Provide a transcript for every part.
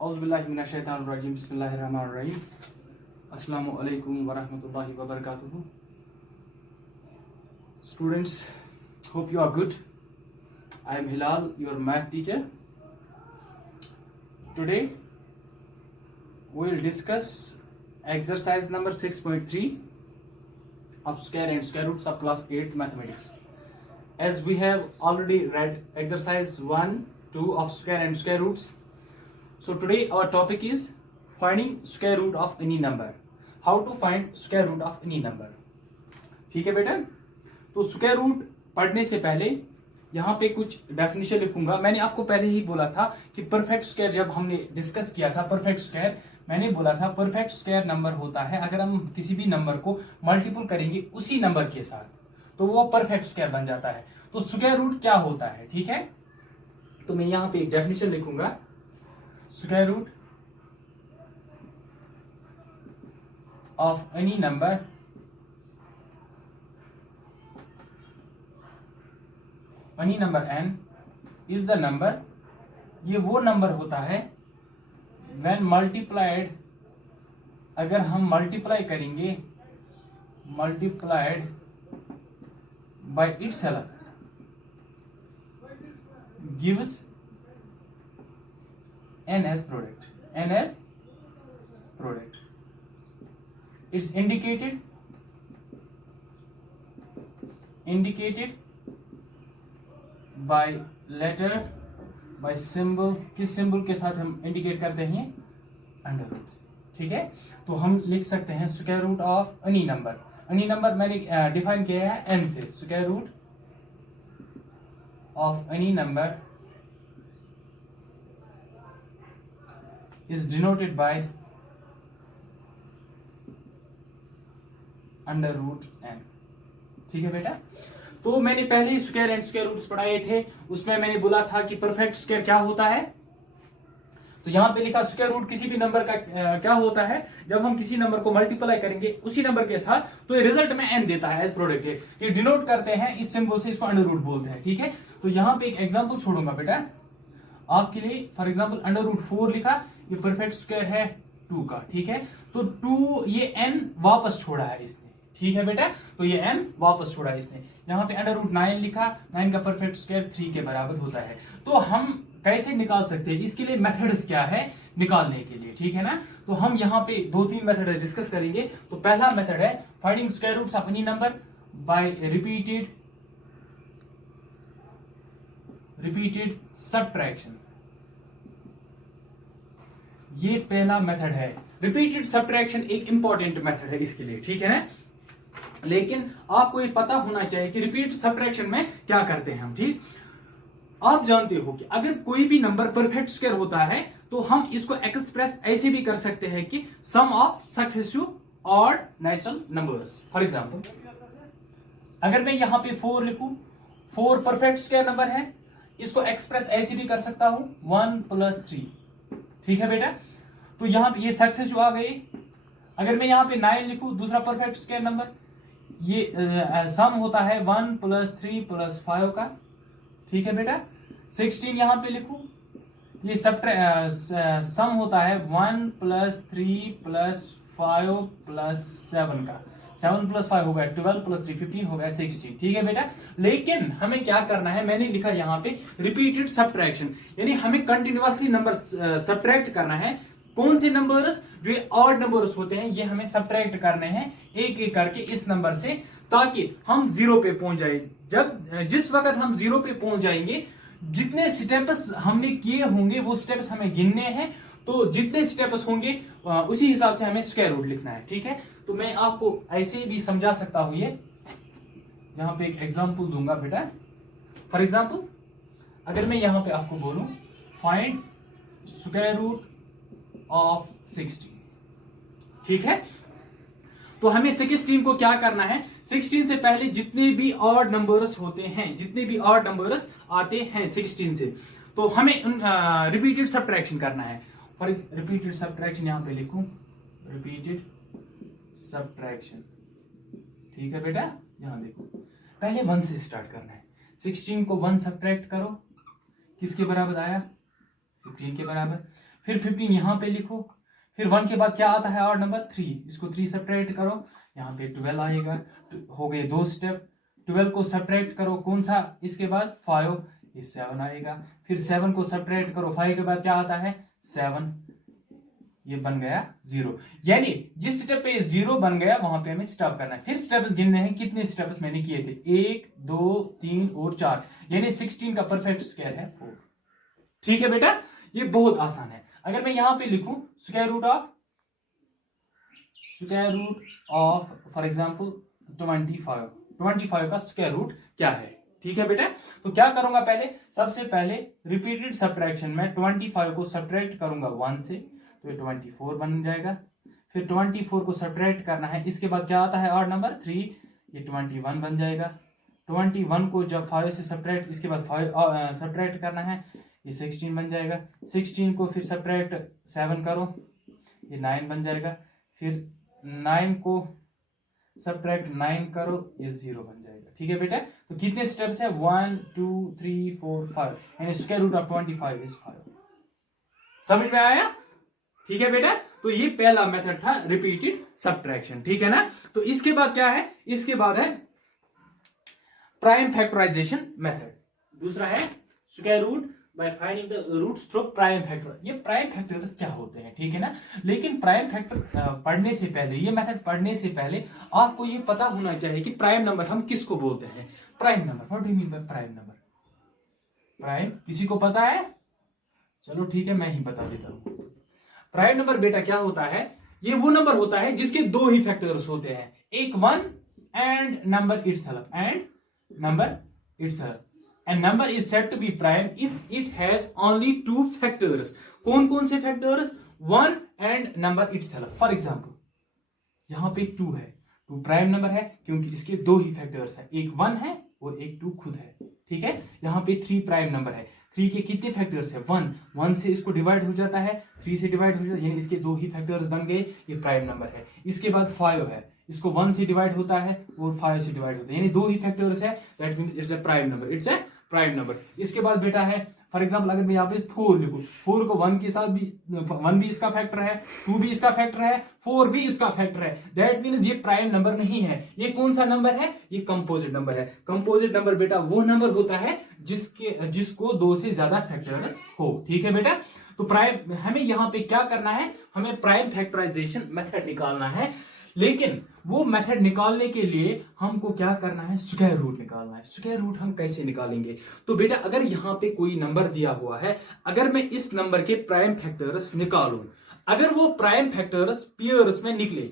औज़ुबिल्लाहिमिनश्शैतानिर्रजीम बिस्मिल्लाहिर्रहमानिर्रहीम अस्सलामु अलैकुम वरहमतुल्लाहि वबरकातुहू. Students, hope you are good. I am Hilal, your math teacher. Today we will discuss exercise number 6.3 of square and square roots of class 8th mathematics. As we have already read exercise 1, 2 of square and square roots. So today our topic is finding square root of any number. How to find square root of any number. ठीक है बेटा. तो square root पढ़ने से पहले यहाँ पे कुछ डेफिनेशन लिखूंगा. मैंने आपको पहले ही बोला था कि परफेक्ट स्क्वायर जब हमने डिस्कस किया था परफेक्ट स्क्वायर, मैंने बोला था परफेक्ट स्क्वायर नंबर होता है अगर हम किसी भी नंबर को मल्टीपल करेंगे उसी नंबर के साथ तो वो परफेक्ट स्क्वायर बन जाता है. तो स्क्वायर रूट क्या होता है, ठीक है. तो मैं यहाँ पे एक डेफिनेशन लिखूंगा. Square root of any number n is the number, ये वो नंबर होता है when multiplied, अगर हम मल्टीप्लाई करेंगे multiplied by itself gives n as product. It's indicated by letter, by symbol. किस सिंबल के साथ हम इंडिकेट करते हैं? Under root. ठीक है. तो हम लिख सकते हैं square root of any number. Any number मैंने डिफाइन किया है n से. Square root of any number is denoted by under root n. ठीक है बेटा. तो मैंने पहले ही स्क्वायर एंड स्क्वायर रूट्स पढ़ाए थे, उसमें मैंने बोला था कि परफेक्ट स्क्वायर क्या होता है. तो यहां पे लिखा स्क्वायर रूट किसी भी नंबर का क्या होता है जब हम किसी नंबर को मल्टीप्लाई करेंगे उसी नंबर के साथ तो ये रिजल्ट में n देता है एज प्रोडक्ट. ये डिनोट करते हैं इस सिंबल से, इसको अंडर रूट बोलते हैं. ठीक है. तो यहां पे एक एग्जांपल छोड़ूंगा बेटा आपके लिए. फॉर एग्जांपल अंडर रूट 4 लिखा, ये परफेक्ट स्क्वायर है 2 का. ठीक है. तो 2 ये n वापस छोड़ा है इसने. ठीक है बेटा. तो ये n वापस छोड़ा है इसने. यहाँ पे अंडर रूट 9 लिखा, 9 का परफेक्ट स्क्वायर 3 के बराबर होता है. तो हम कैसे निकाल सकते हैं, इसके लिए मेथड्स क्या है निकालने के लिए. ठीक है ना. तो हम यहाँ पे 2-3 मेथड डिस्कस करेंगे. तो पहला मेथड है finding square roots of any number by repeated subtraction. ये पहला मेथड है. रिपीटेड सब्ट्रैक्शन एक इंपॉर्टेंट मेथड है इसके लिए. ठीक है ना. लेकिन आपको ये पता होना चाहिए कि रिपीट सब्ट्रैक्शन में क्या करते हैं हम. ठीक. आप जानते हो कि अगर कोई भी नंबर परफेक्ट स्क्वायर होता है तो हम इसको एक्सप्रेस ऐसे भी कर सकते हैं कि sum of successive odd natural numbers. For example अगर मैं यहां पे 4 लिखूं, 4 परफेक्ट स्क्वायर नंबर है, इसको एक्सप्रेस ऐसे भी कर सकता हूं 1 + 3. ठीक है बेटा. तो यहां पे ये सक्सेसिव आ गई. अगर मैं यहां पे 9 लिखूं, दूसरा परफेक्ट स्क्वायर नंबर, ये सम होता है 1 + 3 + 5 का. ठीक है बेटा. 16 यहां पे लिखूं, ये सम होता है 1 + 3 + 5 + 7 का. 7 + 5 हो गया 12 + 3 15 हो गया 16. ठीक है बेटा. लेकिन हमें क्या करना है, मैंने लिखा यहां पे रिपीटेड सब्ट्रैक्शन, यानी हमें कंटिन्यूअसली नंबर सब्ट्रैक्ट करना है. कौन से नंबर्स जो ऑड नंबर्स होते हैं ये हमें सब्ट्रैक्ट करने हैं एक एक करके इस नंबर से, ताकि हम 0 पे पहुंच जाए. जिस वक्त हम 0 पे पहुंच जाएंगे, जितने स्टेप्स हमने किए होंगे वो स्टेप्स हमें गिनने हैं. तो जितने स्टेप्स होंगे उसी हिसाब से हमें स्क्वायर रूट लिखना है. ठीक है. तो मैं आपको ऐसे भी समझा सकता हूं. ये यहां पे एक एग्जांपल दूंगा बेटा. फॉर एग्जांपल अगर मैं यहां पे आपको बोलूं फाइंड स्क्वायर रूट ऑफ 16. ठीक है. तो हमें 16 को क्या करना है, 16 से पहले जितने भी ऑड नंबर्स होते हैं, जितने भी ऑड नंबर्स आते हैं 16 से, तो हमें रिपीटेड सब्ट्रैक्शन करना है. फॉर रिपीटेड सब्ट्रैक्शन यहां पे लिखूं रिपीटेड सब्ट्रैक्शन. ठीक है बेटा. यहां देखो पहले 1 से स्टार्ट करना है. 16 को 1 सब्ट्रैक्ट करो, किसके बराबर आया? 15 के बराबर. फिर 15 यहाँ पे लिखो, फिर 1 के बाद क्या आता है ऑड नंबर 3, इसको 3 सब्ट्रैक्ट करो, यहाँ पे 12 आएगा, हो गए 2 स्टेप। 12 को सब्ट्रैक्ट करो कौन सा, इसके बाद 5, ये 7 आएगा, फिर 7 को सब्ट्रैक्ट करो 5 के बाद क्या आता है 7, ये बन गया 0। यानी जिस स्टेप पे 0 बन गया वहां पे हमें स्टॉप करना है। फिर स्टेप्स गिनने हैं, कितने स्टेप्स मैंने किए थे, 1 2 3 और 4, यानी 16 का परफेक्ट स्क्वायर है 4। ठीक है बेटा, ये बहुत आसान है। अगर मैं यहां पे लिखूं square root of for example 25 का स्क्वायर रूट क्या है। ठीक है बेटा, तो क्या करूंगा, पहले सबसे पहले रिपीटेड सब्ट्रैक्शन में 25 को सब्ट्रैक्ट करूंगा 1 से, तो ये 24 बन जाएगा। फिर 24 को सब्ट्रैक्ट करना है, इसके बाद क्या आता है ऑड नंबर 3, ये 21 बन जाएगा। 21 को जब 5 से सब्ट्रैक्ट, इसके बाद 5 सब्ट्रैक्ट करना है, ये 16 बन जाएगा। 16 को फिर सब्ट्रैक्ट 7 करो, ये 9 बन जाएगा। फिर 9 को सब्ट्रैक्ट 9 करो, ये 0 बन जाएगा। ठीक है बेटा, तो कितने स्टेप्स है 1 2 3 4 5, यानी स्क्वायर रूट ऑफ 25 इज 5। समझ में आया? ठीक है बेटा, तो ये पहला मेथड था रिपीटेड सब्ट्रैक्शन। ठीक है ना, तो इसके बाद क्या है, इसके बाद है प्राइम फैक्टराइजेशन मेथड। दूसरा है square root by finding the roots through prime factor. ये प्राइम फैक्टर्स क्या होते हैं, ठीक है ना। लेकिन प्राइम फैक्टर पढ़ने से पहले, ये मेथड पढ़ने से पहले आपको ये पता होना चाहिए कि प्राइम नंबर हम किसको बोलते हैं। Prime number, what do you mean by prime number? Prime किसी को पता है? चलो ठीक है, मैं ही बता देता हूं। प्राइम नंबर बेटा क्या होता है, ये वो नंबर होता है जिसके दो ही फैक्टर्स होते हैं, एक 1 and number itself, and number is said to be prime if it has only 2 factors। कौन कौन से factors? 1 and number itself। For example यहां पे 2 है, 2 प्राइम नंबर है क्योंकि इसके दो ही फैक्टर्स है, एक 1 है और एक 2 खुद है। ठीक है, यहाँ पे 3 प्राइम नंबर है, 3 के कितने फैक्टर्स है? 1 से इसको डिवाइड हो जाता है, 3 से डिवाइड हो जाता है, यानी इसके दो ही फैक्टर्स बन गए, ये प्राइम नंबर है। इसके बाद 5 है, इसको 1 से डिवाइड होता है और 5 से डिवाइड होता है, यानी दो ही फैक्टर्स है, that means it's a prime number, it's a prime number. इसके बाद बेटा है फॉर एग्जांपल अगर मैं यहाँ पे 4 लिखूं, 4 को 1 के साथ भी, 1 भी इसका फैक्टर है, 2 भी इसका फैक्टर है, 4 भी इसका फैक्टर है, दैट मींस ये प्राइम नंबर नहीं है। ये कौन सा नंबर है? ये कंपोजिट नंबर है। कंपोजिट नंबर बेटा वो नंबर होता है जिसको 2 से ज्यादा फैक्टर्स हो। ठीक है बेटा, तो प्राइम, हमें यहाँ पे क्या करना है, हमें प्राइम फैक्टराइजेशन मेथड निकालना है। लेकिन वो मेथड निकालने के लिए हमको क्या करना है, स्क्वायर रूट निकालना है। स्क्वायर रूट हम कैसे निकालेंगे? तो बेटा अगर यहाँ पे कोई नंबर दिया हुआ है, अगर मैं इस नंबर के प्राइम फैक्टर्स निकालूं, अगर वो प्राइम फैक्टर्स पेयर्स में निकले,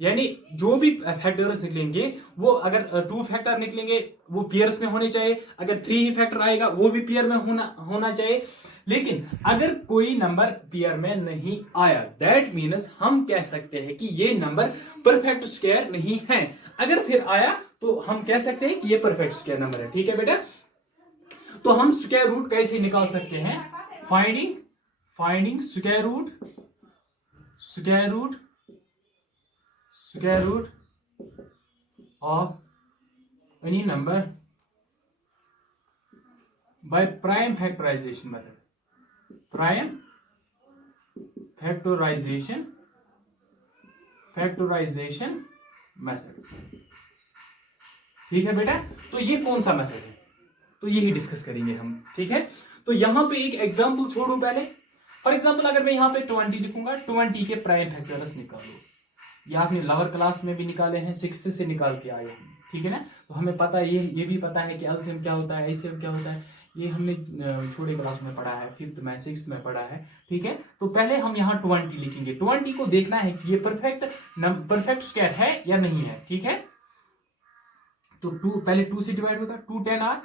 यानी जो भी फैक्टर्स निकलेंगे वो अगर 2 फैक्टर निकलेंगे वो पेयर्स में होने चाहिए, अगर 3 ही फैक्टर आएगा वो भी पेयर में होना चाहिए। लेकिन अगर कोई नंबर पेयर में नहीं आया, दैट मीन्स हम कह सकते हैं कि ये नंबर परफेक्ट स्क्वायर नहीं है। अगर फिर आया तो हम कह सकते हैं कि ये परफेक्ट स्क्वायर नंबर है। ठीक है बेटा, तो हम स्क्वायर रूट कैसे निकाल सकते हैं? Finding square root of any number by prime factorization method. Prime factorization method. ठीक है बेटा, तो ये कौन सा मेथड है, तो यही डिस्कस करेंगे हम। ठीक है, तो यहां पे एक एग्जांपल छोड़ू पहले। फॉर एग्जांपल अगर मैं यहां पे 20 लिखूंगा, 20 के प्राइम फैक्टर्स निकालो। ये आपने लोअर क्लास में भी निकाले हैं, 6th से निकाल के आए हैं। ठीक है ना, तो हमें पता है, ये भी पता है कि एलसीएम क्या होता है, एचसीएफ क्या होता है, ये हमने छोटे क्लास में पढ़ा है, 5th में 6th में पढ़ा है। ठीक है, तो पहले हम यहाँ 20 लिखेंगे। 20 को देखना है कि ये परफेक्ट स्क्वायर है या नहीं है। ठीक है, तो 2 पहले 2 से डिवाइड होगा, 2 10 आर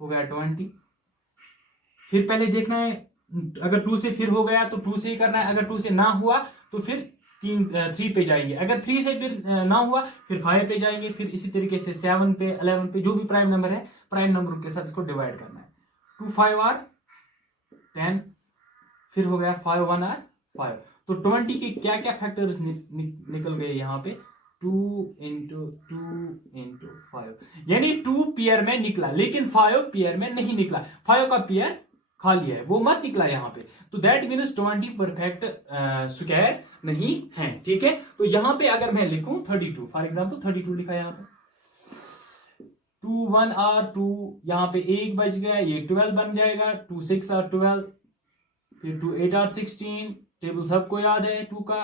हो गया 20। फिर पहले देखना है अगर 2 से फिर हो गया तो 2 से ही करना है, अगर 2 से ना हुआ तो फिर 3 पे जाएंगे, अगर 3 से फिर ना हुआ फिर 5 पे जाएंगे, फिर इसी तरीके से 7 पे, 11 पे, जो भी प्राइम नंबर है प्राइम नंबर के साथ इसको डिवाइड करना है। 2 5 आर 10, फिर हो गया 5 1 आर 5। तो 20 के क्या क्या फैक्टर्स निकल गए यहाँ पे, 2 into 5, यानी 2 पेयर में निकला, लेकिन 5 पेयर में नहीं निकला। 5 का पेयर खाली है, वो मत निकला यहाँ पे। तो दैट मीन्स 20 परफेक्ट स्क्वायर नहीं है, ठीक है। तो यहाँ पे अगर मैं लिखूं 32, फॉर एग्जांपल 32 लिखा यहाँ पे, 2 1 आर 2, यहाँ पे 1 बच गया, ये 12 बन जाएगा, 2 6 आर 12, फिर 2 8 आर 16, टेबल सबको याद है 2 का,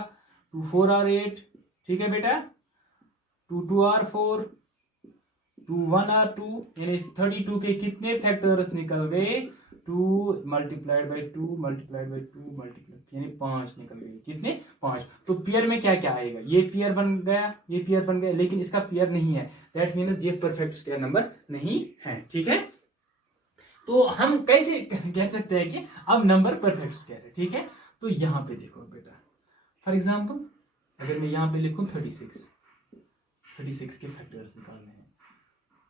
2 4 आर 8, ठीक है बेटा, 2 2 आर 4, 2 1 आर 2, यानी 32 के कितने फैक्टर्स निकल गए, 2 multiplied by 2 multiplied by 2 multiplied, यानी 5 निकल गए, कितने 5। तो पेयर में क्या क्या आएगा, ये पेयर बन गया, ये पेयर बन गया, लेकिन इसका पेयर नहीं है, दैट मीन्स ये परफेक्ट स्क्वायर नंबर नहीं है, ठीक है। तो हम कैसे कह सकते हैं कि अब नंबर परफेक्ट स्क्वायर है, ठीक है। तो यहां पे देखो बेटा, फॉर एग्जांपल अगर मैं यहां पे लिखूं 36, 36 के फैक्टर्स निकालने हैं,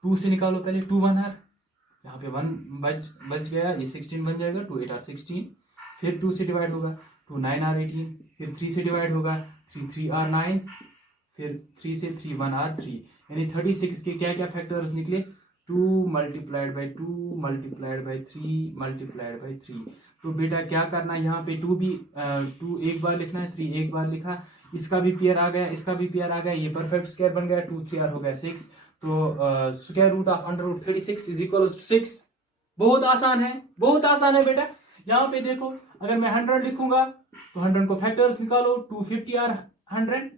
2 से निकालो पहले, 2 1 आर, यहाँ पे 1 बच गया, ये 16 बन जाएगा, 2 8 आर 16, फिर 2 से डिवाइड होगा, 2 9 आर 18, फिर 3 से डिवाइड होगा, 3 3 आर 9, फिर 3 से 3 1 आर 3, यानी 36 के क्या क्या फैक्टर्स निकले, 2 multiplied by 2 multiplied by 3 multiplied by 3। तो बेटा क्या करना, यहाँ पे 2 भी 2 एक बार लिखना है, 3 एक बार लिखा, इसका भी पेयर आ गया, इसका भी पेयर आ गया, ये परफेक्ट स्क्वायर बन गया, 2 3 आर हो गया 6। तो square root of under root 36 is equal to 6। बहुत आसान है, बहुत आसान है बेटा। यहाँ पे देखो, अगर मैं 100 लिखूंगा तो 100 को फैक्टर्स निकालो, 250 आर 100,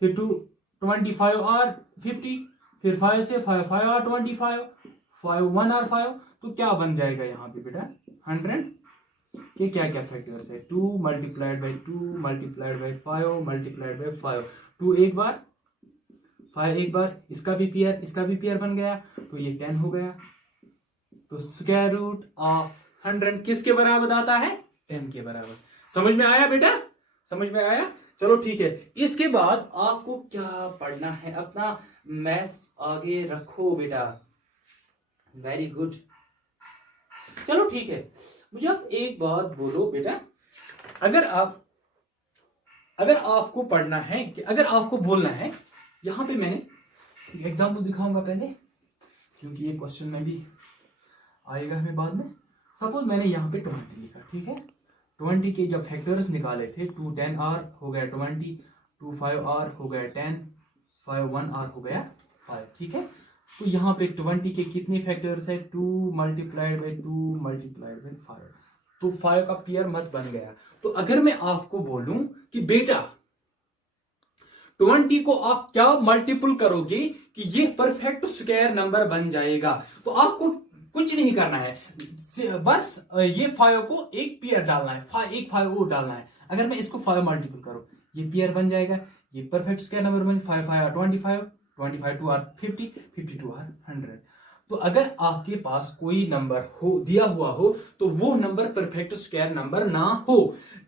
फिर 225 आर 50, फिर 5 से 5 5 आर 25, 5 1 आर 5। तो क्या बन जाएगा यहाँ पे बेटा, 100 के क्या क्या फैक्टर्स है, 2 multiplied by 2 multiplied by 5 multiplied by 5, 2 एक बार 5 एक बार, इसका भी पेयर बन गया, तो ये 10 हो गया। तो स्क्वायर रूट ऑफ 100 किसके बराबर आता है, 10 के बराबर। समझ में आया बेटा, समझ में आया। चलो ठीक है, इसके बाद आपको क्या पढ़ना है, अपना मैथ्स आगे रखो बेटा, वेरी गुड। चलो ठीक है, मुझे आप एक बात बोलो बेटा, अगर आपको पढ़ना है, कि अगर आपको बोलना है, यहां पे मैंने एग्जाम्पल दिखाऊंगा पहले, क्योंकि ये क्वेश्चन में भी आएगा हमें बाद में। सपोज मैंने यहाँ पे 20 लिखा, ठीक है, 20 के जब फैक्टर्स निकाले थे, 2 10 आर हो गया 20, 2 5 आर हो गया 10, 5 1 आर हो गया 5, ठीक है। तो यहाँ पे 20 के कितने फैक्टर्स है, 2 मल्टीप्लाइड बाई 2 मल्टीप्लाइड बाई 5, तो 5 का पेयर मत बन गया। तो अगर मैं आपको बोलूं कि बेटा 20 को आप क्या मल्टीपल करोगे कि ये परफेक्ट स्क्वायर नंबर बन जाएगा, तो आपको कुछ नहीं करना है, बस ये 5 को एक पेयर डालना है, एक 5 को डालना है। अगर मैं इसको 5 मल्टीपल करूं, ये पेयर बन जाएगा, ये परफेक्ट स्क्वायर नंबर बन, 5 5 आर 25, 25 2 आर 50, 52 आर 100। तो अगर आपके पास कोई नंबर हो दिया हुआ हो, तो वो नंबर परफेक्ट स्क्वायर नंबर ना हो।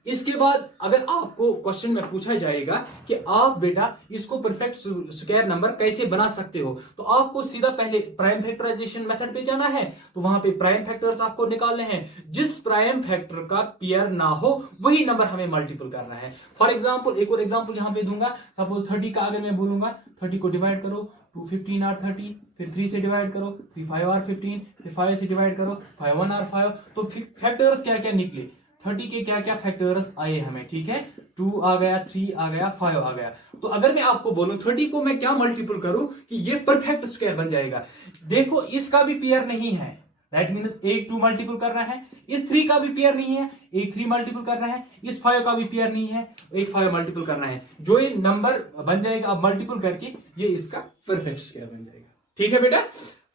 इसके बाद अगर आपको क्वेश्चन में पूछा जाएगा कि आप बेटा इसको परफेक्ट स्क्वायर नंबर कैसे बना सकते हो, तो आपको सीधा पहले प्राइम फैक्टराइजेशन मेथड पे जाना है। तो वहां पे प्राइम फैक्टर्स आपको निकालने हैं, जिस प्राइम फैक्टर का पेयर ना हो वही नंबर हमें मल्टीपल करना है। फॉर एग्जाम्पल एक और एग्जाम्पल यहां पे दूंगा, सपोज 30 का अगर मैं बोलूंगा, 30 को डिवाइड करो, 2 15 आर 30, फिर 3 से डिवाइड करो, 3 5 आर 15, फिर 5 से डिवाइड करो, 5 1 आर 5। तो फैक्टर्स क्या क्या निकले, 30 के क्या क्या फैक्टर्स आए हमें, ठीक है, 2 आ गया, 3 आ गया, 5 आ गया। तो अगर मैं आपको बोलूं 30 को मैं क्या मल्टीपल करूं कि ये परफेक्ट स्क्वायर बन जाएगा, देखो इसका भी पेयर नहीं है, दैट मीन्स एक 2 मल्टीपल करना है, इस 3 का भी पेयर नहीं है, एक 3 मल्टीपल करना है, इस 5 का भी पेयर नहीं है, एक 5 मल्टीपल करना है। जो ये नंबर बन जाएगा अब मल्टीपल करके, ये इसका परफेक्ट स्क्वायर बन जाएगा, ठीक है बेटा।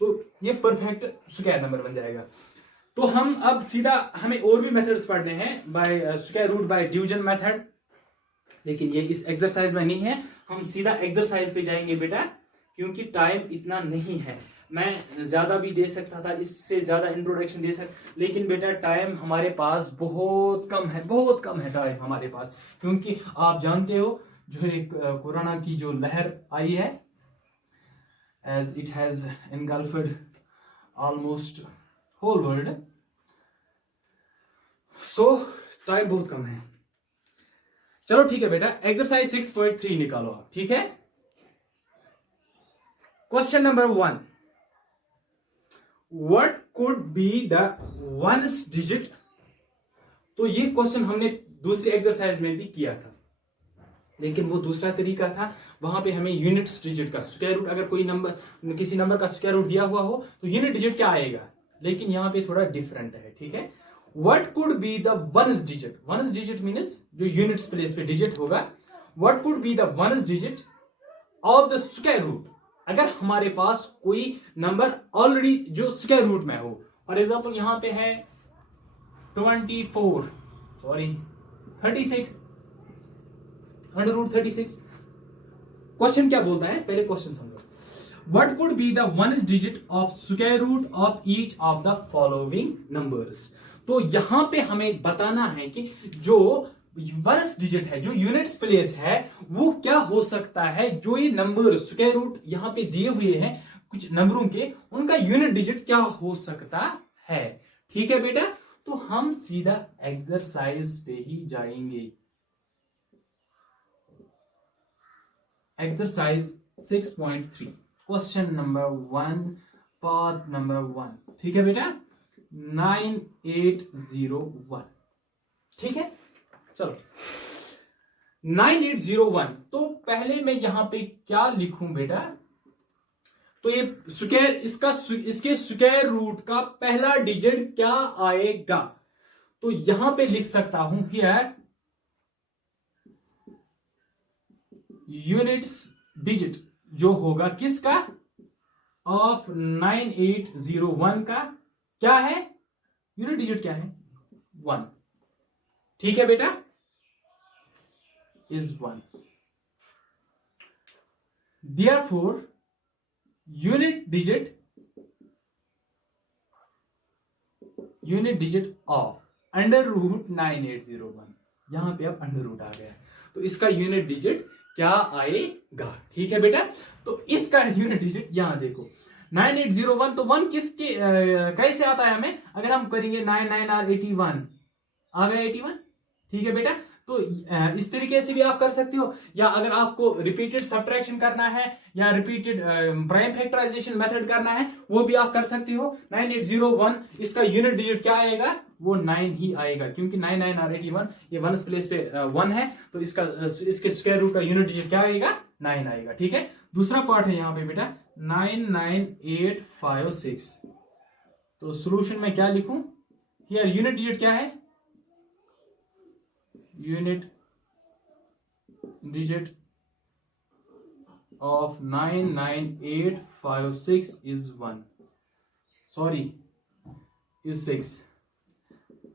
तो ये परफेक्ट स्क्वायर नंबर बन जाएगा। तो हम अब सीधा, हमें और भी मेथड्स पढ़ने हैं, by square root by division method, लेकिन ये इस एक्सरसाइज में नहीं है। हम सीधा एक्सरसाइज पे जाएंगे बेटा, क्योंकि टाइम इतना नहीं है। मैं ज्यादा भी दे सकता था, इससे ज्यादा इंट्रोडक्शन दे सकता, लेकिन बेटा टाइम हमारे पास बहुत कम है, बहुत कम है टाइम हमारे पास, क्योंकि आप जानते हो जो एक कोरोना की जो लहर आई है, as it has engulfed almost whole world, so time बहुत कम है। चलो ठीक है बेटा, एक्सरसाइज 6.3 निकालो आप, ठीक है। Question number 1, what could be the ones digit तो ये क्वेश्चन हमने दूसरी एक्सरसाइज में भी किया था, लेकिन वो दूसरा तरीका था। वहां पे हमें यूनिट्स डिजिट का स्क्वायर रूट, अगर कोई नंबर किसी नंबर का स्क्वायर रूट दिया हुआ हो तो यूनिट डिजिट क्या आएगा, लेकिन यहाँ पे थोड़ा डिफरेंट है। ठीक है, what could be the ones digit, ones digit means जो यूनिट्स प्लेस पे डिजिट होगा, what could be the ones digit of the square root, अगर हमारे पास कोई नंबर ऑलरेडी जो स्क्वायर रूट में हो। फॉर एग्जाम्पल यहां पे है 36 अंडर रूट 36। क्वेश्चन क्या बोलता है, पहले क्वेश्चन समझो। What could be the ones digit of square root of each of the following numbers. तो यहां पे हमें बताना है कि जो वंस डिजिट है, जो यूनिट्स प्लेस है, वो क्या हो सकता है, जो ये नंबर स्क्वायर रूट यहां पे दिए हुए हैं कुछ नंबरों के, उनका यूनिट डिजिट क्या हो सकता है। ठीक है बेटा, तो हम सीधा एक्सरसाइज पे ही जाएंगे। Exercise 6.3 question number 1 part number 1। ठीक है बेटा, 9801। ठीक है, चलो 9801। तो पहले मैं यहां पे क्या लिखूं बेटा, तो ये स्क्वायर, इसके स्क्वायर रूट का पहला डिजिट क्या आएगा, तो यहां पे लिख सकता हूं हियर यूनिट्स डिजिट जो होगा किसका, ऑफ 9801 का क्या है, यूनिट डिजिट क्या है, 1। ठीक है बेटा, इज 1। Therefore unit digit of under root 9801, यहां पे अब अंडर रूट आ गया, तो इसका यूनिट डिजिट क्या आएगा। ठीक है बेटा, तो इसका यूनिट डिजिट यहां देखो 9801, तो 1 किसके कैसे आता है हमें, अगर हम करेंगे 99 और 81 आ गया 81। ठीक है बेटा, तो इस तरीके से भी आप कर सकते हो, या अगर आपको रिपीटेड सब्ट्रैक्शन करना है या रिपीटेड प्राइम फैक्टराइजेशन मेथड करना है, वो भी आप कर सकते हो। 9801 इसका यूनिट डिजिट क्या आएगा, वो 9 ही आएगा, क्योंकि 99 और 81 ये वंस प्लेस पे 1 है, तो इसके स्क्वायर रूट का यूनिट डिजिट क्या आएगा, 9 आएगा। ठीक है, दूसरा पार्ट है यहाँ पे बेटा 99856। तो सोल्यूशन में क्या लिखूं, हियर यूनिट डिजिट क्या है, unit digit of 99856 is 1, sorry is 6,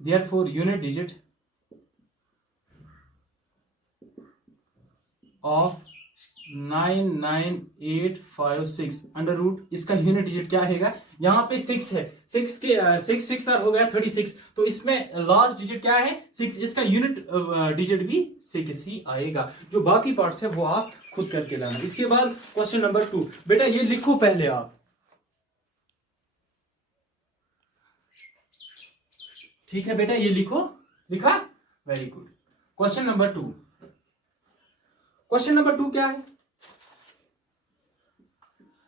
therefore unit digit of 99856 under root, इसका यूनिट डिजिट क्या आएगा, यहां पे 6 है, 6 के 6 हो गया 36, तो इसमें लास्ट डिजिट क्या है 6, इसका यूनिट डिजिट भी 6 ही आएगा। जो बाकी पार्ट्स है वो आप खुद करके लाना। इसके बाद क्वेश्चन नंबर 2, बेटा ये लिखो पहले आप। ठीक है बेटा, ये लिखो, लिखा, very good. Question number 2, question number 2 क्या है,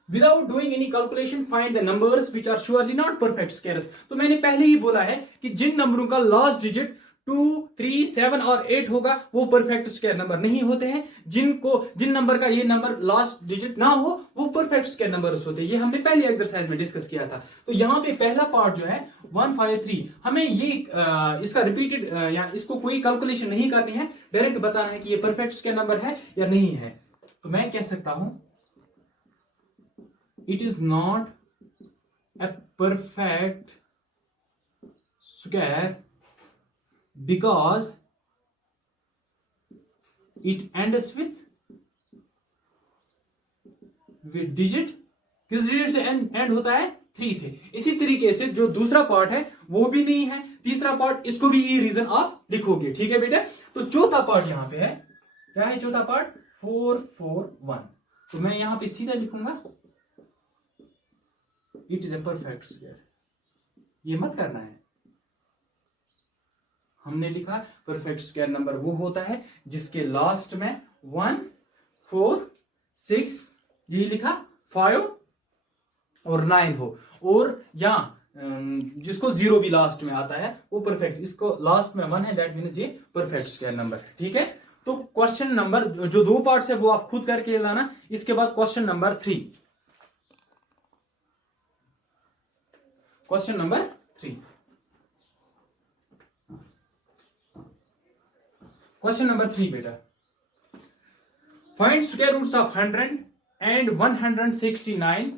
without doing any calculation find the numbers which are surely not perfect squares. तो मैंने पहले ही बोला है कि जिन नंबरों का लास्ट डिजिट 2, 3, 7 और 8 होगा वो परफेक्ट स्क्वायर नंबर नहीं होते हैं। जिन नंबर का ये नंबर लास्ट डिजिट ना हो वो परफेक्ट स्क्वायर नंबर्स होते हैं। ये हमने पहली एक्सरसाइज में डिस्कस किया था। तो यहाँ पे पहला पार्ट जो है 153, हमें ये इसका रिपीटेड या इसको कोई कैलकुलेशन नहीं करनी है, डायरेक्ट बताना है कि ये परफेक्ट स्क्वायर नंबर है या नहीं है। तो मैं कह सकता हूं it is not a perfect square because it ends with digit, किस डिजिट से एंड होता है 3 से। इसी तरीके से जो दूसरा पार्ट है वो भी नहीं है, तीसरा पार्ट इसको भी ये रीजन आप लिखोगे। ठीक है बेटा, तो चौथा पार्ट यहां पे है, क्या है चौथा पार्ट, 441। तो मैं यहां पे सीधा लिखूंगा it is a perfect square. ये मत करना है, हमने लिखा परफेक्ट स्क्वायर नंबर वो होता है जिसके लास्ट में 1, 4, 6 यही लिखा 5 और 9 हो, और या जिसको जीरो भी लास्ट में आता है वो परफेक्ट, इसको लास्ट में 1 है, दैट मीन्स ये परफेक्ट स्क्वायर नंबर है। ठीक है, तो क्वेश्चन नंबर जो 2 पार्ट्स है वो आप खुद करके लाना। इसके बाद question number 3, question number 3, question number 3 बेटा, find square roots of 100 and 169